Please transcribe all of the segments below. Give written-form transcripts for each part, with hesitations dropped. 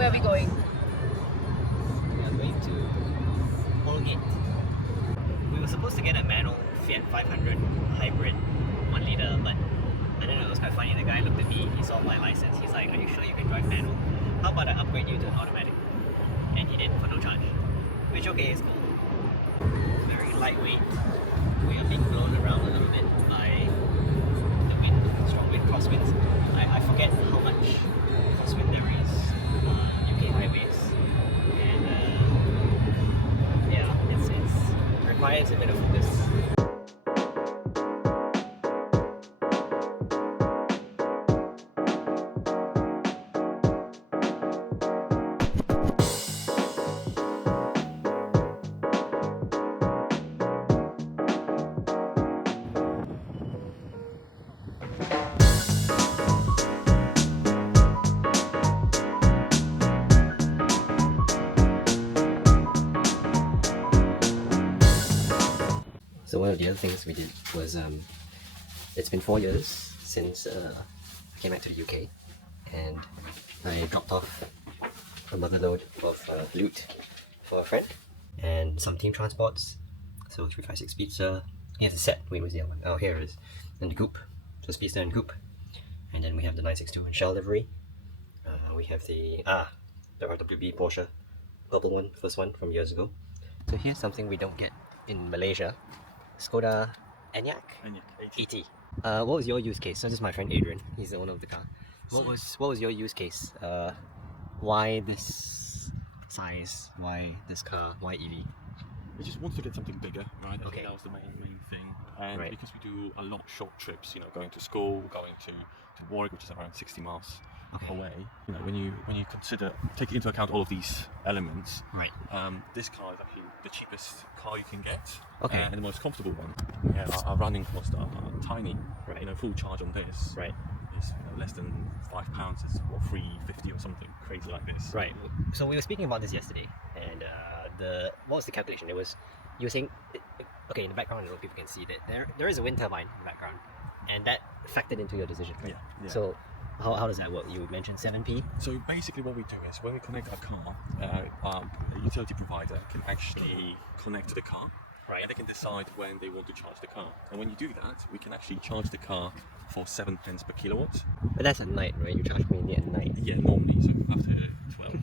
Where are we going? We are going to Polegate. We were supposed to get a manual Fiat 500 hybrid 1 litre, but I don't know, it was quite funny. The guy looked at me, he saw my license, he's like, "Are you sure you can drive manual? How about I upgrade you to an automatic?" And he did for no charge. Which, okay, is cool. Very lightweight. We are being blown around a little bit by the wind, strong wind, crosswinds. I forget how much crosswind there is UK highways, and yeah, it requires a bit of focus. So one of the other things we did was, it's been 4 years since I came back to the UK, and I dropped off a mother load of loot for a friend and some team transports. So 356 Speedster. Here's the set. Wait, where's the other one? Oh, here it is. And the coupe. So Speedster and coupe. And then we have the 962 and shell livery. We have the RWB Porsche bubble one, first one from years ago. So here's something we don't get in Malaysia. Skoda Enyaq ET. What was your use case? So this is my friend Adrian. He's the owner of the car. What was your use case? Why this size? Why this car? Why EV? We just wanted to get something bigger, right? I Okay. think that was the main thing. And Right. because we do a lot of short trips, going to school, going to Warwick, which is around 60 miles Okay. away. When you consider taking into account all of these elements, Right. this car is actually the cheapest car you can get, Okay. and the most comfortable one. Yeah, our running costs are tiny. Right. Full charge on this Right. is less than £5. It's what, £3.50 or something crazy like this. Right. So we were speaking about this yesterday, and what was the calculation? You were saying, okay, in the background, people can see that there is a wind turbine in the background, and that factored into your decision, right? Yeah. So how does that work? You mentioned 7p. So basically what we do is when we connect our car, our utility provider can actually connect to the car, Right. and they can decide when they want to charge the car. And when you do that, we can actually charge the car for 7 pence per kilowatt. But that's at night, right? You charge mainly at night. Yeah, normally, so after 12.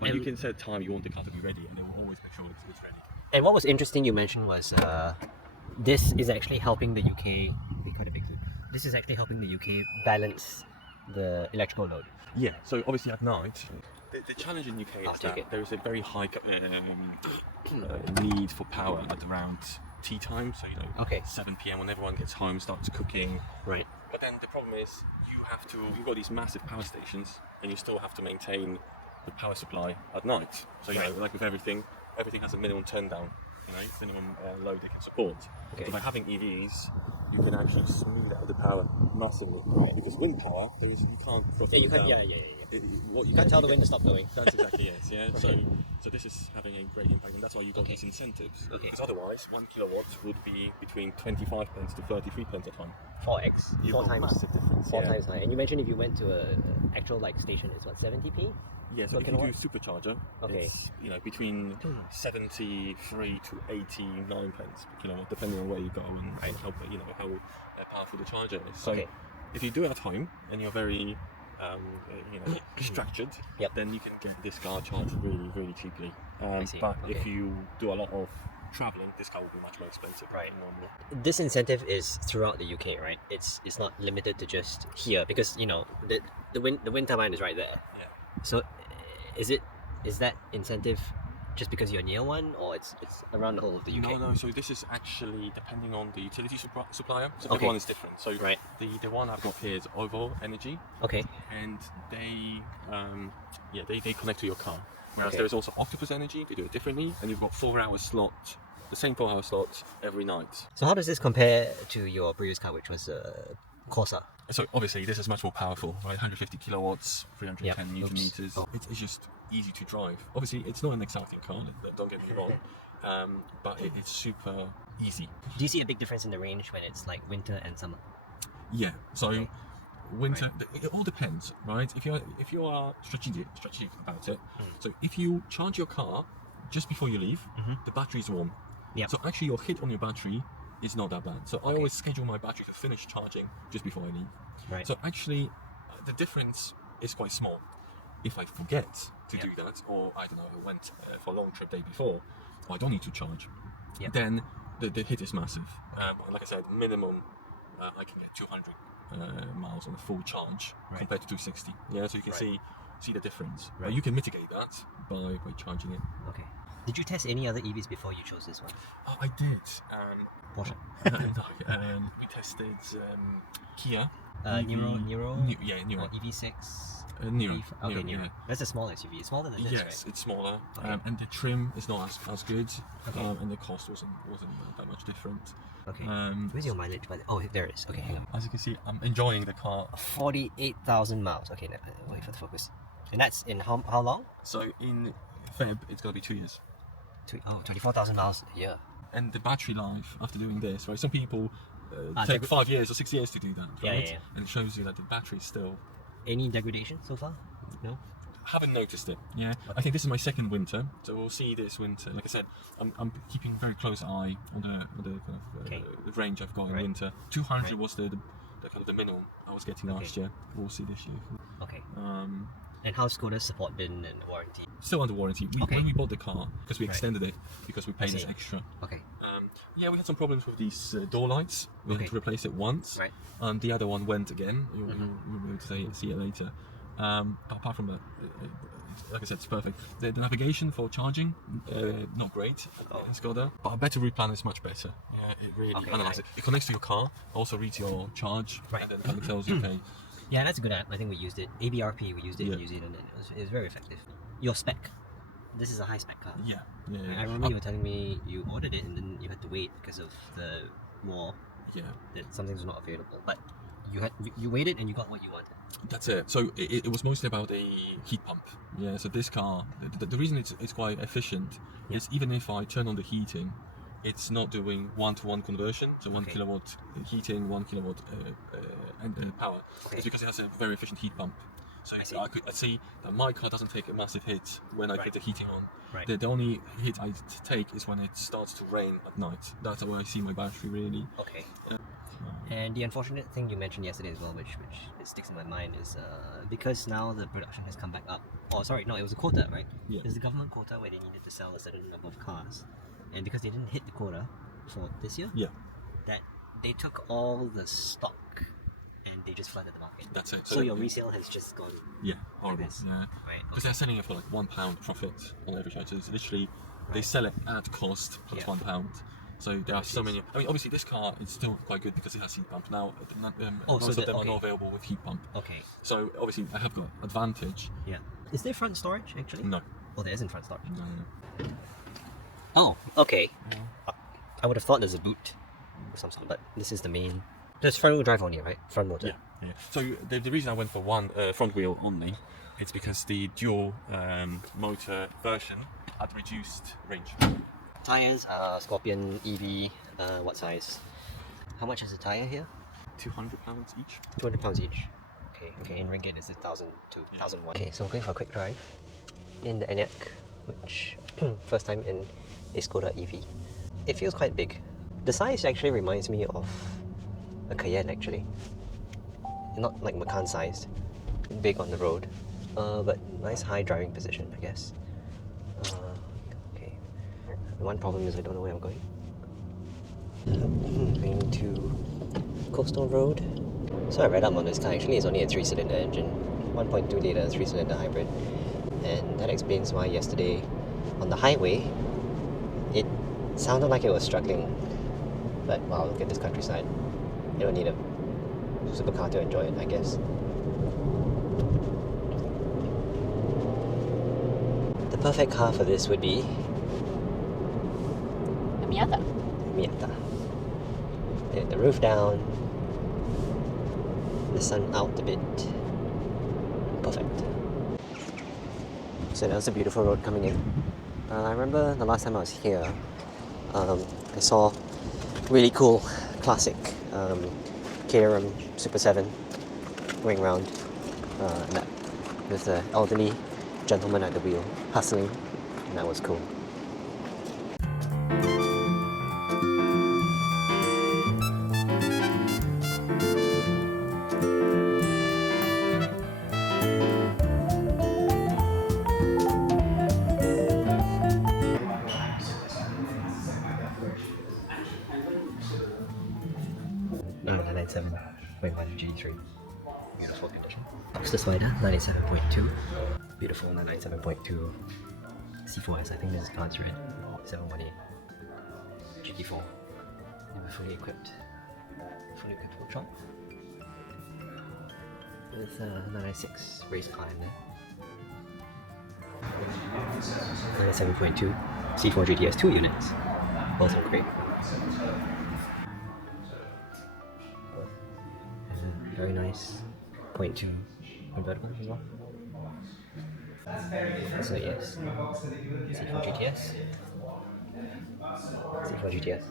But And- you can set a time you want the car to be ready, and they will always make sure it's ready. And what was interesting you mentioned was this is actually helping the UK be quite a big. This is actually helping the UK balance the electrical load. Yeah, so obviously at night, the challenge in UK I'll is take that it. there is a very high need for power at around tea time, so Okay. 7 p.m. when everyone gets home, starts cooking. Right. But then the problem is you've got these massive power stations, and you still have to maintain the power supply at night. So Right. like with everything has a minimum turn down, minimum load they can support. Okay. So by having EVs, you can actually smooth out the power massively. Right. Because wind power, you can't throttle Yeah, you it can. down. Yeah. What You can't tell the wind to stop blowing. That's exactly it. Yeah. Okay. So this is having a great impact, and that's why you got Okay. these incentives. Okay. Because otherwise, 1 kilowatt would be between 25 pence to 33 pence a time. 4x. You've Four got times. massive difference. Four yeah. times high. And you mentioned if you went to a actual station, it's what, 70p? Yeah, so per if you do kilowatt? supercharger, Okay. it's between 73 to 89 pence per kilowatt, depending on where you go and Right. how powerful the charger is. So Okay. if you do it at home and you're very structured, Yep. then you can get this car charged really, really cheaply. see. But if Okay. you do a lot of traveling, this car will be much more expensive Right. than normal. This incentive is throughout the UK, right? It's not limited to just here because the wind turbine is right there. Yeah. So is that incentive just because you're near one, or it's around the whole of the UK? No. So this is actually depending on the utility supplier. So Okay. everyone is different. So Right. the one I've got here is Ovo Energy, Okay. and they connect to your car. Whereas Okay. there is also Octopus Energy. They do it differently, and you've got 4-hour slot, the same 4-hour slot every night. So how does this compare to your previous car, which was Corsa? So obviously this is much more powerful, right? 150 kilowatts, 310 Yep. newton Oops. meters. Oh. It's just easy to drive. Obviously it's not an exciting car, don't get me wrong, but it's super easy. Do you see a big difference in the range when it's like winter and summer? Yeah. So Okay. winter. It all depends, right? If you are strategic about it. So if you charge your car just before you leave, the battery is warm. Yeah. So actually, your hit on your battery is not that bad. So I always schedule my battery to finish charging just before I leave. Right. So actually, the difference is quite small. If I forget to do that, or I don't know, I went for a long trip day before, or I don't need to charge, then the hit is massive. Like I said, minimum I can get 200 miles on a full charge compared to 260. Yeah, so you can see the difference. But you can mitigate that by charging it. Okay. Did you test any other EVs before you chose this one? I did. Porsche. No, we tested Kia. Nero. Nero. Or EV6. Nero. Okay, Nero. Yeah. That's a small SUV. It's smaller than this, Yes, right? it's smaller, Okay. and the trim is not as good, Okay. and the cost wasn't that much different. Okay. Where's your mileage? There it is. Okay, hang on. As you can see, I'm enjoying the car. 48,000 miles. Okay, wait for the focus. And that's in how long? So in Feb, it's gonna be 2 years. 24,000 miles a year. And the battery life after doing this, right? Some people take take 5 years or 6 years to do that, Yeah, right? yeah. And it shows you that the battery is still. Any degradation so far? No? Haven't noticed it. Yeah, I think this is my second winter, so we'll see this winter. Like I said, I'm keeping very close eye on the kind of the range I've got in winter. 200 was the kind of the minimum I was getting last year. We'll see this year. Okay. And how's Skoda's support been and warranty? Still under warranty. When we bought the car, because we extended it, because we paid this extra. Okay. We had some problems with these door lights. We had to replace it once, and the other one went again. You'll be able to see it later. But apart from that, like I said, it's perfect. The navigation for charging, not great in Skoda, but a battery plan is much better. Yeah, it really analyzes it. It connects to your car, also reads your charge, and then kind of tells you, okay. Yeah, that's a good app. I think we used it. ABRP, we used it in New Zealand, and it was very effective. Your spec. This is a high spec car. Yeah. I remember you were telling me you ordered it and then you had to wait because of the war. Yeah. That some things were not available, but you waited and you got what you wanted. That's it. So it was mostly about a heat pump. Yeah. So this car, the reason it's quite efficient is even if I turn on the heating, it's not doing 1-to-1 conversion. So 1 kilowatt heating, 1 kilowatt and power. It's because it has a very efficient heat pump. So I see that my car doesn't take a massive hit when I put the heating on. The only hit I take is when it starts to rain at night. That's where I see my battery really. Okay. And the unfortunate thing you mentioned yesterday as well, which it sticks in my mind, is because now the production has come back up. Oh, sorry, no, it was a quota, right? Yeah. It was the government quota where they needed to sell a certain number of cars, and because they didn't hit the quota for this year, that they took all the stock and they just flooded the market. That's it. So your resale has just gone. Yeah, horrible. Yeah. Right. Because they're selling it for like £1 profit on every charge. So it's literally they sell it at cost plus £1. So there are so many. I mean, obviously this car is still quite good because it has heat pump. Now, most of them are not available with heat pump. Okay. So obviously I have got advantage. Yeah. Is there front storage actually? No. Oh, there isn't front storage. No. Oh, okay. Yeah. I would have thought there's a boot of some sort, but this is the main. There's front wheel drive only, right? Front motor. Yeah. So the reason I went for one front wheel only, it's because the dual motor version had reduced range. Tires, Scorpion EV, what size? How much is the tire here? £200 each. £200 each. Okay, in ringgit it's 1,000 to 1,001. Okay, so we're going for a quick drive in the Enyaq, which first time in a Skoda EV. It feels quite big. The size actually reminds me of a Cayenne actually. Not like Macan sized, big on the road, but nice high driving position, I guess. Okay. One problem is I don't know where I'm going. Going to Coastal Road. So I read up on this car. Actually, it's only a 3-cylinder engine, 1.2 litre 3-cylinder hybrid, and that explains why yesterday on the highway it sounded like it was struggling. But wow, look at this countryside. You don't need a supercar to enjoy it, I guess. The perfect car for this would be a Miata. Miata. The roof down, the sun out a bit. Perfect. So that was a beautiful road coming in. I remember the last time I was here, I saw really cool classic Caterham Super 7 going around that. There's an elderly gentleman at the wheel hustling, and that was cool. G3. Beautiful condition. Costa Spider 97.2. Beautiful 97.2. C4S, I think this car's red. 718. GT4. Never fully equipped. Fully equipped workshop. With 996 race car in there. 97.2. C4 GTS 2 units. Also great. Very nice. 0.2 convertible as well. So yes, C4 GTS. C4 GTS.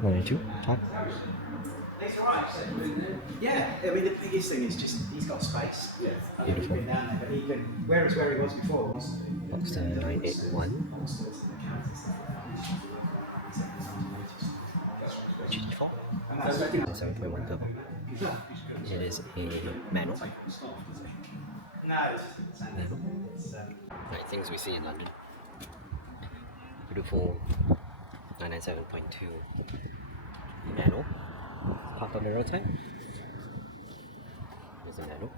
192 top. Yeah, I mean the biggest thing is just he's got space. Yeah, Beautiful. down there, but he can. Where he was before. Boxster 981. GT4. 7.1 turbo. It is a manual. Manual. Right, things we see in London. Beautiful 997.2 manual. Parked on the roadside. There's a manual.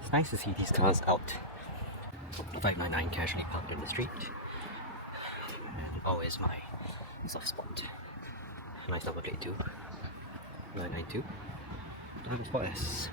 It's nice to see these cars out. 599 casually parked on the street. And always my soft spot. Nice number plate too. 992. Paragon Porsche.